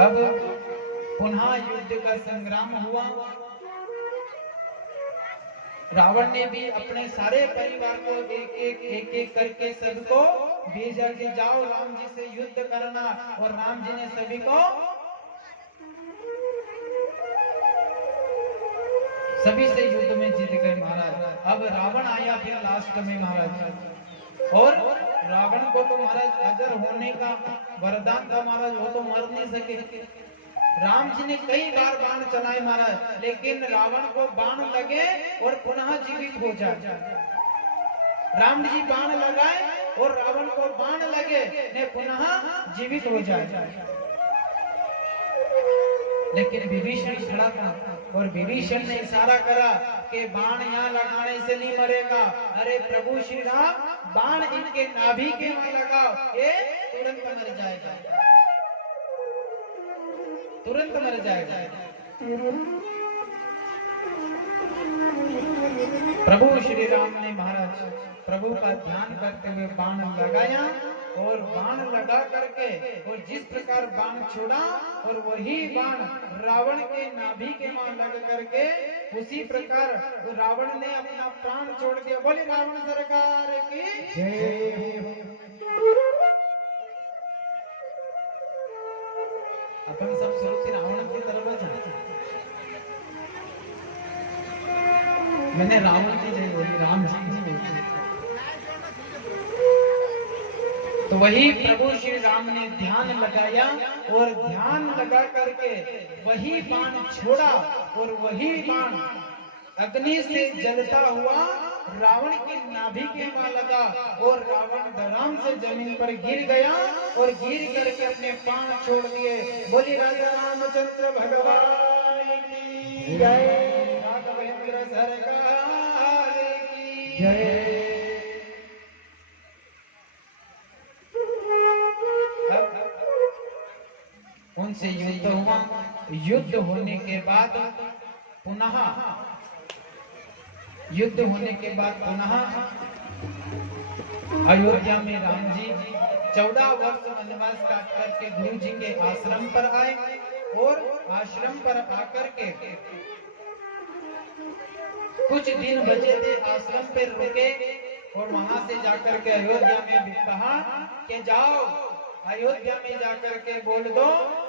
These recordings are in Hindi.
अब पुनः युद्ध का संग्राम हुआ। रावण ने भी अपने सारे परिवार को एक एक करके सबको भेजा कि जाओ राम जी से युद्ध करना, और राम जी ने सभी को सभी से युद्ध में जीत गए महाराज। अब रावण आया फिर लास्ट में महाराज, और रावण को तो महाराज अजर होने का वरदान था महाराज, वो तो मर नहीं सके। राम जी ने कई बार बाण चलाए महाराज, लेकिन रावण को बाण लगे और पुनः जीवित हो जाए। राम जी बाण लगाए और रावण को बाण लगे ने पुनः जीवित हो जाए। लेकिन विभीषण खड़ा था और विभीषण ने इशारा करा कि बाण यहाँ लगाने से नहीं मरेगा। अरे प्रभु श्री राम, बाण इनके नाभि के वहां लगाओ, ये तुरंत मर जाएगा, तुरंत मर जाएगा। प्रभु श्री राम ने महाराज प्रभु का ध्यान करते हुए बाण लगाया, और बाण लगा करके और जिस प्रकार बाण छोड़ा और वही बाण रावण के नाभि के वहां लग करके उसी प्रकार रावण ने अपना प्राण छोड़ दिया। बोले रावण सरकार की जय। अपन सब शुरू से रावण की तरफ जाते, मैंने रावण की जय बोली, राम जी की बोली। तो वही प्रभु श्री राम ने ध्यान लगाया और ध्यान लगा करके वही बाण छोड़ा, और वही बाण अग्नि से जलता हुआ रावण के नाभि के वहां लगा, और रावण धड़ाम से जमीन पर गिर गया और गिर करके अपने प्राण छोड़ दिए। बोली राजा रामचंद्र भगवान की जय, राघवेंद्र सरकार की जय। उनसे युद्ध हुआ। युद्ध होने के बाद पुनः अयोध्या में राम जी 14 वर्ष वनवास काट करके गुरु जी के आश्रम पर आए, और आश्रम पर आकर के कुछ दिन बचे थे, आश्रम पे रुके, और वहां से जाकर के अयोध्या में भी कहा कि जाओ अयोध्या में जाकर के बोल दो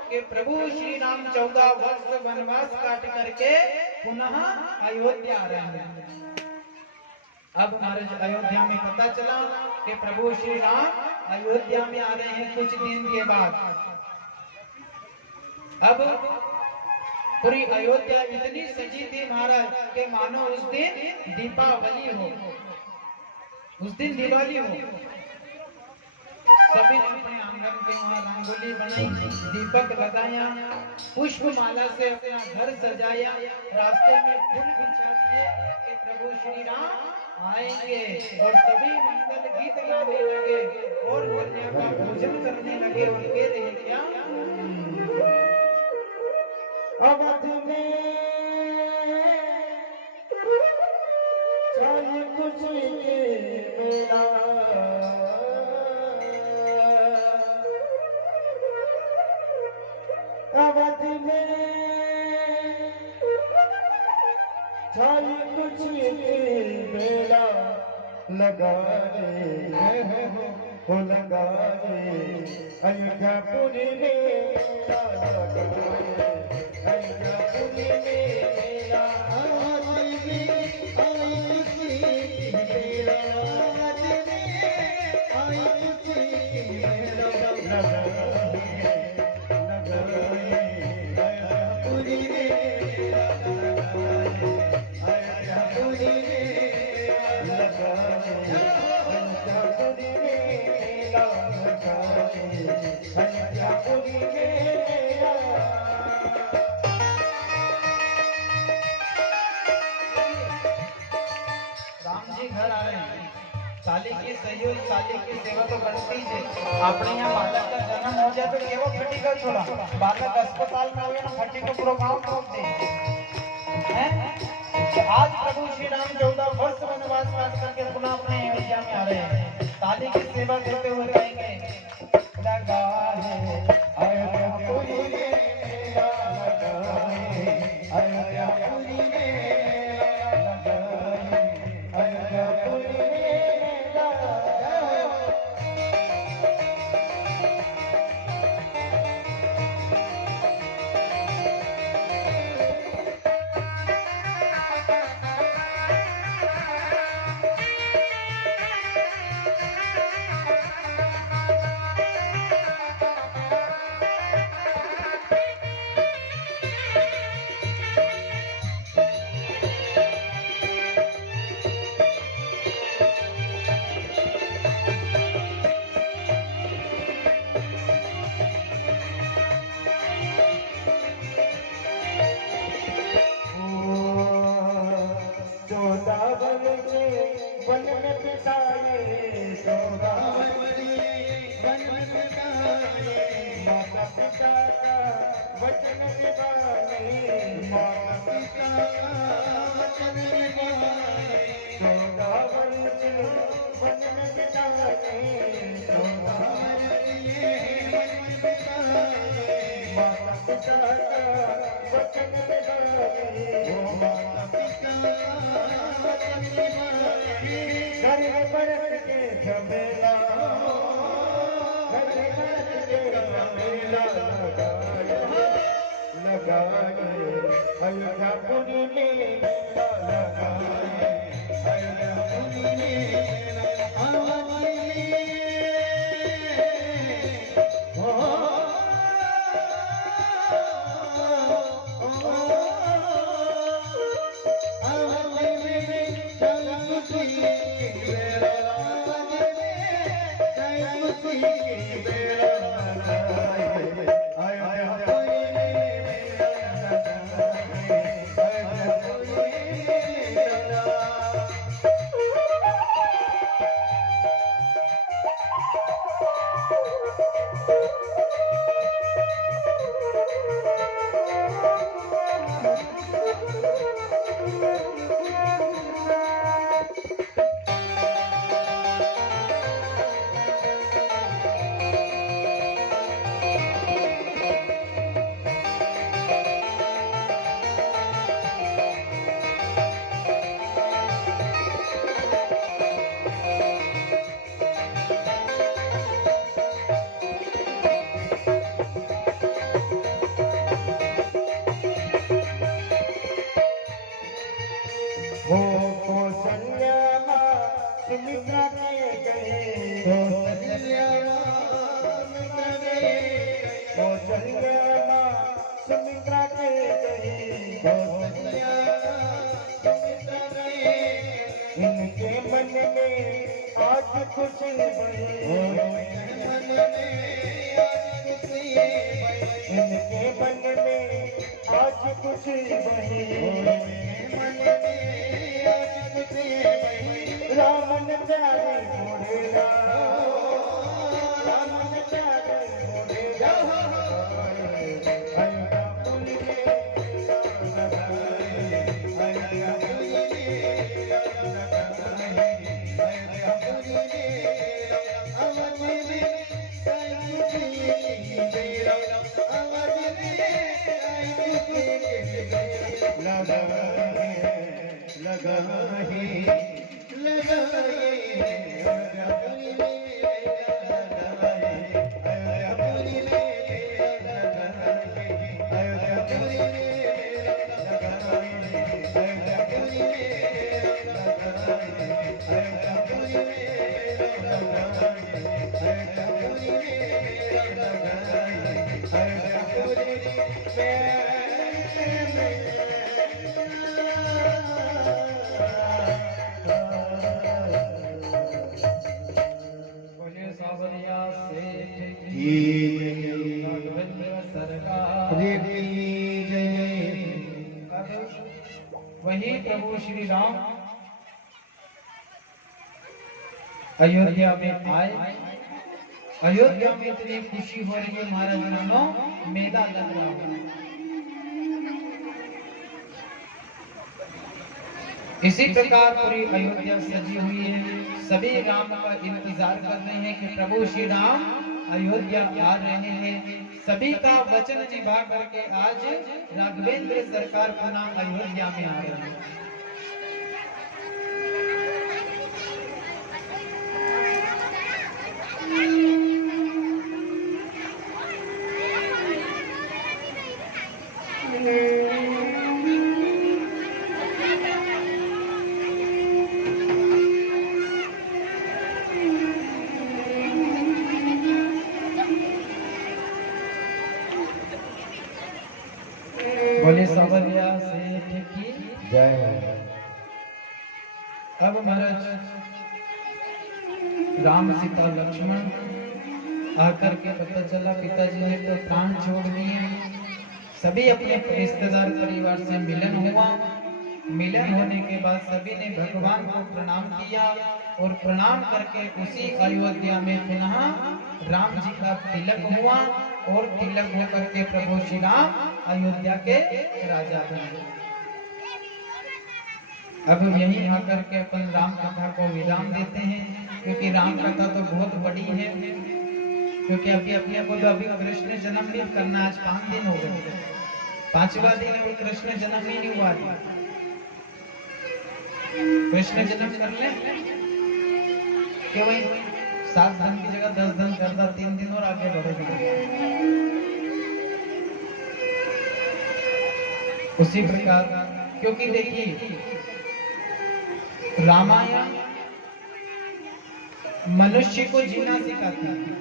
कि प्रभु श्री राम 14 वर्ष वनवास काट करके पुनः अयोध्या आ रहे हैं। अब महाराज अयोध्या में पता चला कि प्रभु श्री राम अयोध्या में आ रहे हैं कुछ दिन के बाद। अब पूरी अयोध्या इतनी सजी थी महाराज कि मानो उस दिन दीपावली हो, उस दिन दिवाली हो। सभी ने अपने आंगन के वहां रंगोली बनाई, दीपक लगाया, पुष्प माला से अपना घर सजाया, रास्ते में फूल बिछा दिए कि प्रभु श्री राम आएंगे, और सभी मंगल गीत गाने लगे और कन्या का भोजन करने लगे। और कह रहे क्या, अवध में चाहे कुछ मेरा, अवध में चाहे कुछ मेला लगा रे हो, लगा रे अयोध्यापुरी में लगा रे, अयोध्यापुरी में मेला साली की सहयोग, साली की सेवा तो बढ़ती है। अपने यहाँ बालक का जन्म हो जाए तो केवल फटी का छोड़ा, बालक अस्पताल में हुए ना फटी को पूरा गाँव ठोक दे। आज प्रभु श्री राम 14 वर्ष वनवास काट करके पुनः अपने अयोध्या में आ रहे हैं। साली की सेवा देते हुए कहेंगे लगा है अयोध्यापुरी में वचन निभाए, माता पिता वचन निभाए, 14 वर्ष वन में बिताए, 14 वर्ष ये वन में बिताए, माता पिता का वचन निभाए, वो माता पिता वचन निभाए, घर में बढ़त के झमेला, घर में बढ़त के झमेला लगाए, अयोध्यापुरी में मेला लगाए, अयोध्यापुरी में मेला सुमित्रा के गए, कौशल्या सुमित्रा के गए, कौशल्या सुमित्रा गए, इनके मन में आज खुशी बही, इनके मन में आज खुशी बही, रामन प्यारे मोड़ेगा, रामन प्यारे मोड़ेगा, अयोध्यापुरी में लगाए, अयोध्यापुरी में लगाए, अयोध्यापुरी में अवध में अवध में लगाए, वही प्रभु श्री राम अयोध्या में आए। अयोध्या में इतनी खुशी हो रही है महाराज, मानो मेला लग रहा है। इसी प्रकार पूरी अयोध्या सजी हुई है। सभी राम का इंतजार कर रहे हैं कि प्रभु श्री राम अयोध्या आ रहे हैं। सभी का वचन निभा करके आज राघवेंद्र सरकार पुनः अयोध्या में आ रहे हैं। बोले सावरिया सेठ की जय। अब महाराज राम सीता लक्ष्मण आकर के पता चला पिताजी ने तो प्राण छोड़ दिए। सभी अपने रिश्तेदार परिवार से मिलन हुआ। मिलन होने के बाद सभी ने भगवान को प्रणाम किया और प्रणाम करके उसी अयोध्या में पुनः राम जी का तिलक हुआ और तिलक होकर के प्रभु श्री राम अयोध्या के राजा बने। अब यही आकर के अपन राम कथा को विराम देते हैं, क्योंकि राम कथा तो बहुत बड़ी है। क्योंकि अभी अपने को तो अभी कृष्ण जन्म भी करना, आज 5 दिन हो गए, 5वां दिन है और कृष्ण जन्म ही नहीं हुआ। कृष्ण जन्म कर ले कि वही 7 दिन की जगह 10 दिन करता, 3 दिन और आगे बढ़ेगा। उसी प्रकार, क्योंकि देखिए रामायण मनुष्य को जीना सिखाती है।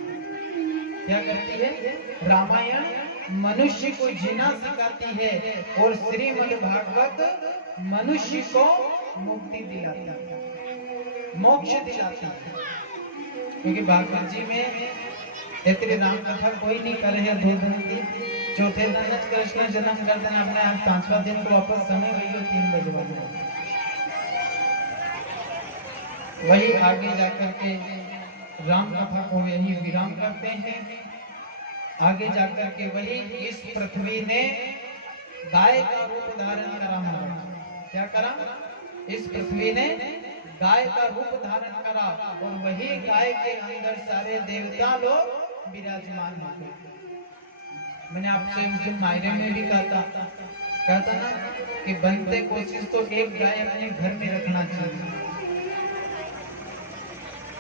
क्या करती है? रामायण मनुष्य को जीना सिखाती है और श्रीमद् भागवत मनुष्य को मुक्ति दिलाती है, मोक्ष दिलाती है। क्योंकि भागवत जी में इतनी राम कथा कोई नहीं करे है 2 दिन की, चौथे दिन कृष्ण जन्म कर देना अपने, आज 5वां दिन को वापस समय गई 3 बजे। वही आगे जाकर के राम कथा को यही विराम करते हैं। आगे जाकर के वही इस पृथ्वी ने गाय का रूप धारण करा। क्या करा? इस पृथ्वी ने गाय का रूप धारण करा और वही गाय के अंदर सारे देवता लोग विराजमान हो। मैंने आपसे उस दिन मायरे में भी कहा था ना कि बनते कोशिश तो एक गाय अपने घर में रखना चाहिए।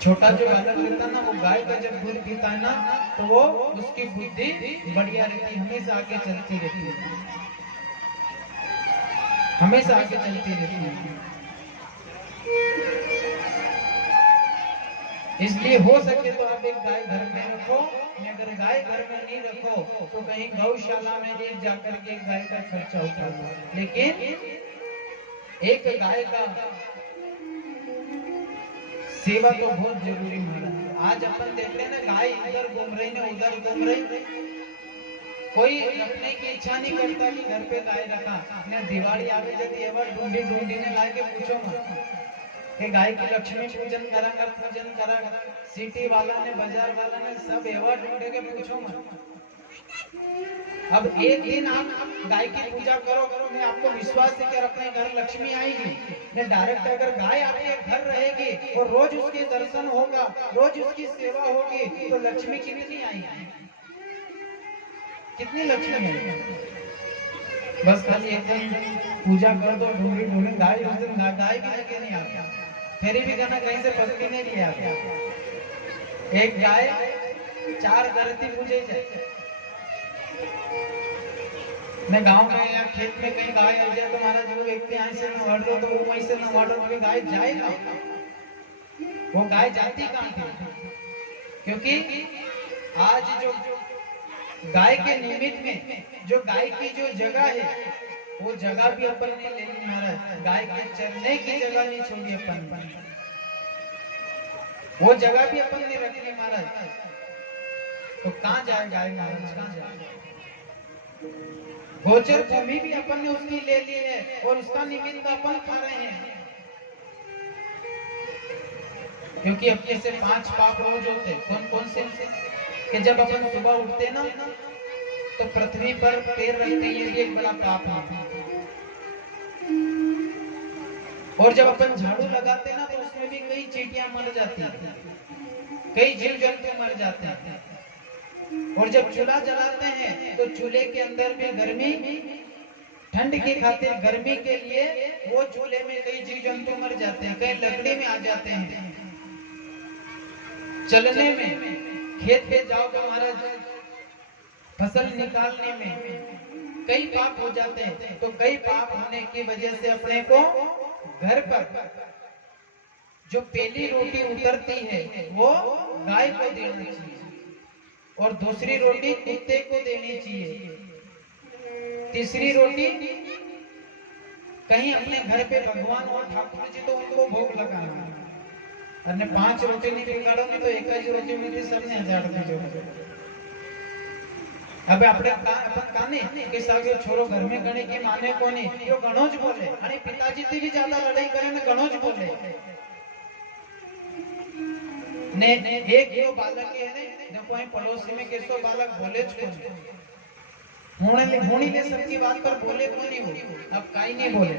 छोटा जो बालक होता है ना, वो गाय का जब दूध पीता है ना, तो वो उसकी बुद्धि बढ़िया रहती है, हमेशा आगे चलती रहती है, हमेशा आगे चलती रहती है। इसलिए हो सके तो आप एक गाय घर में रखो, अगर गाय घर में नहीं रखो तो कहीं गौशाला में एक जाकर के एक गाय का खर्चा उठा लो, लेकिन एक गाय का सेवा तो बहुत जरूरी महाराज। आज अपन देख रहे हैं ना, गाय इधर घूम रही है उधर घूम रही, कोई रखने की इच्छा नहीं करता कि घर पे गाय रखा। ने दिवाली आवे जब एवर ढूंढी ढूंढी ने ला के पूछो मत कि गाय की लक्ष्मी पूजन करा, सिटी वाला ने बाजार वाला ने सब एवर ढूंढे के पूछो मत। अब एक दिन आप गाय की पूजा करो, मैं आपको विश्वास है कि अपने घर लक्ष्मी आएगी। ने डायरेक्ट अगर गाय आपके घर रहेगी और रोज उसके दर्शन होगा, रोज उसकी सेवा होगी, तो लक्ष्मी कितनी आएगी? कितनी लक्ष्मी आएगी? बस खाली एक दिन पूजा कर दो, ढूंढी ढूंढी गाय, उस दिन गाय भी लेके नहीं आता, फेरी भी करना कहीं से पकड़ी नहीं लिया। एक गाय 4 धरती पूजे जाए। मैं गांव में या खेत में कहीं गाय आ जाए तो महाराज वो व्यक्ति यहाँ से न हट दो तो वो वहीं से न हट दो, गाय जाएगा। वो गाय जाती कहाँ थी? क्योंकि आज जो गाय के निमित्त में जो गाय की जो जगह है, वो जगह भी अपन ने ले ली महाराज। गाय के चरने की जगह नहीं छोड़ी अपन, वो जगह भी अपन ने रख ली महाराज। तो कहाँ जाए गाय महाराज, कहाँ जाए? गोचर भूमि भी अपन ने उसकी ले ली है और उसका निमित्त अपन खा रहे हैं। क्योंकि अपने से 5 पाप रोज होते, कौन कौन से? कि जब अपन सुबह उठते ना तो पृथ्वी पर पैर रखते हैं, ये भी एक बड़ा पाप है। और जब अपन झाड़ू लगाते ना तो उसमें भी कई चींटियां मर जाती हैं, कई जीव जंतु मर जाते हैं। और जब चूल्हा जलाते हैं तो चूल्हे के अंदर भी गर्मी, ठंड की खातिर गर्मी के लिए वो चूल्हे में कई जीव जंतु मर जाते हैं, कई लकड़ी में आ जाते हैं। चलने में, खेत पे जाओ तो महाराज फसल निकालने में कई पाप हो जाते हैं। तो कई पाप होने की वजह से अपने को घर पर जो पहली रोटी उतरती है वो गाय को देना चाहिए और दूसरी रोटी कुत्ते को देनी चाहिए, तीसरी रोटी कहीं अपने घर पे भगवान और ठाकुर जी तो उनको भोग लगाना। और 5 रोटी नहीं निकालोगे तो 1 ही रोटी मिलती, सबने 1000 रुपये जोड़ो। अब अपने अपन काने के सागे छोरो घर में गणे के माने कोनी, यो गणोज बोले आणि पिताजी थी भी ज्यादा लड़ाई करे ने गणोज बोले ने एक यो बालक है ने देखो वहीं पड़ोसी में कैसो बालक बोले होनी ले सबकी बात पर बोले को नहीं हो, अब काई नहीं बोले।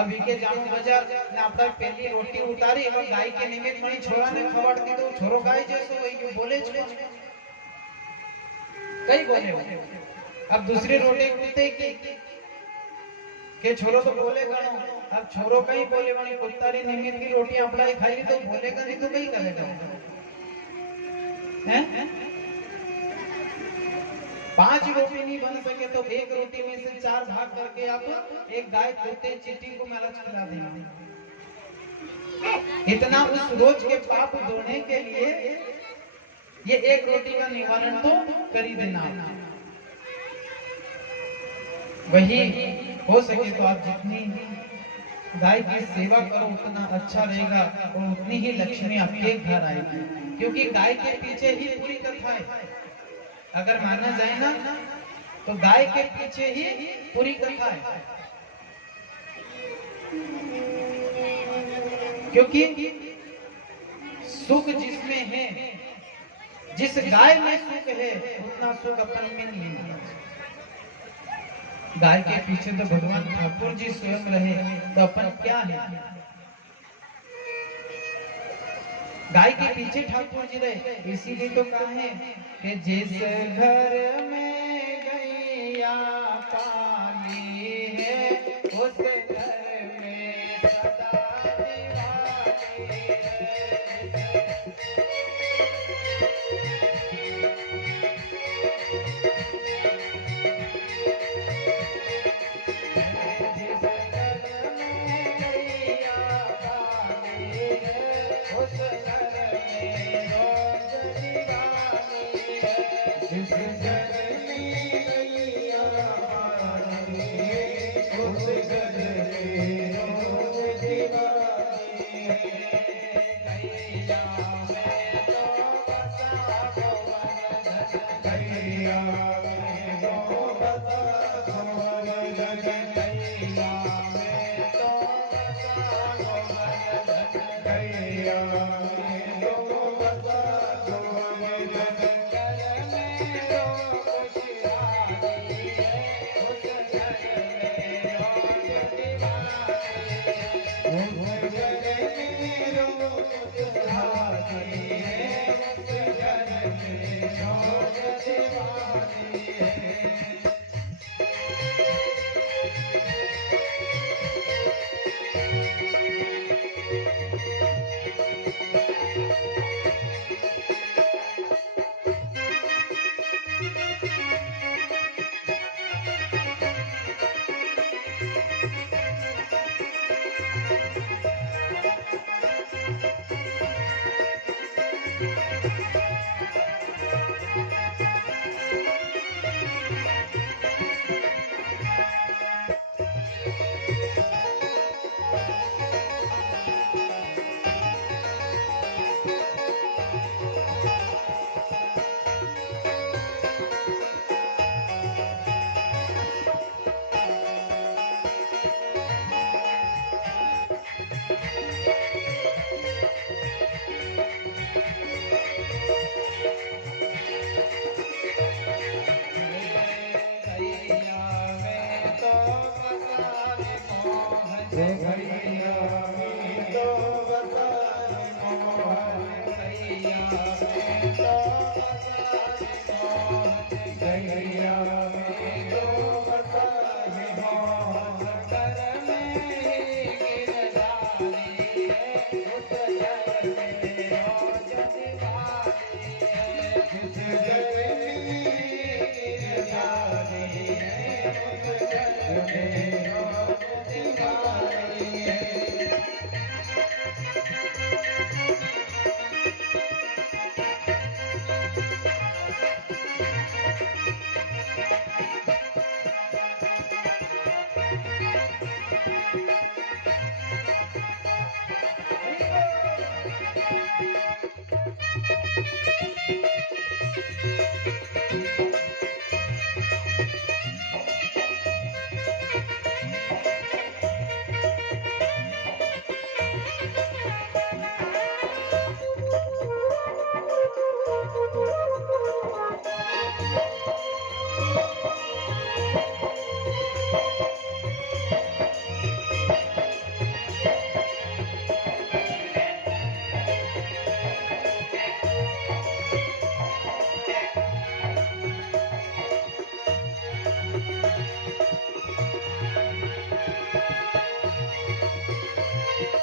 अब इके जानो बाजार ने आपड़ा पहली रोटी उतारी और गाय के निमित्त मणी छोरा ने खवाड़ दी तो छोरो गाय जैसो वही क्यों बोले कई बोले। अब दूसरी रोटी कुत्ते की के छोरो तो बोले गणो, अब छोरो कहीं बोले मणी कुत्तारी निमित्त की रोटी आपड़ा ही खाई तो बोलेगा नहीं तो कहीं करेगा हैं? 5 रोटी नहीं बन सके तो एक रोटी में से 4 भाग करके आप एक गाय कुत्ते चींटी को मैलच खिला देना। इतना उस रोज के पाप धोने के लिए ये एक रोटी का निवारण तो कर ही देना। वही हो सके तो आप जितनी गाय की सेवा करो उतना अच्छा रहेगा और उतनी ही लक्ष्मी आपके घर आएगी, क्योंकि गाय के पीछे ही पूरी कथा है। अगर माना जाए ना तो गाय के पीछे ही पूरी कथा है, क्योंकि सुख जिसमें है, जिस गाय में सुख है उतना सुख अपन में नहीं है। गाय के पीछे तो भगवान ठाकुर जी स्वयं रहे तो अपन क्या है? गाय के पीछे ठाकुर जी रहे, इसीलिए तो कहा है कि जिस घर में गैया पाली है उस घर में सदा दिवाली है। Okay.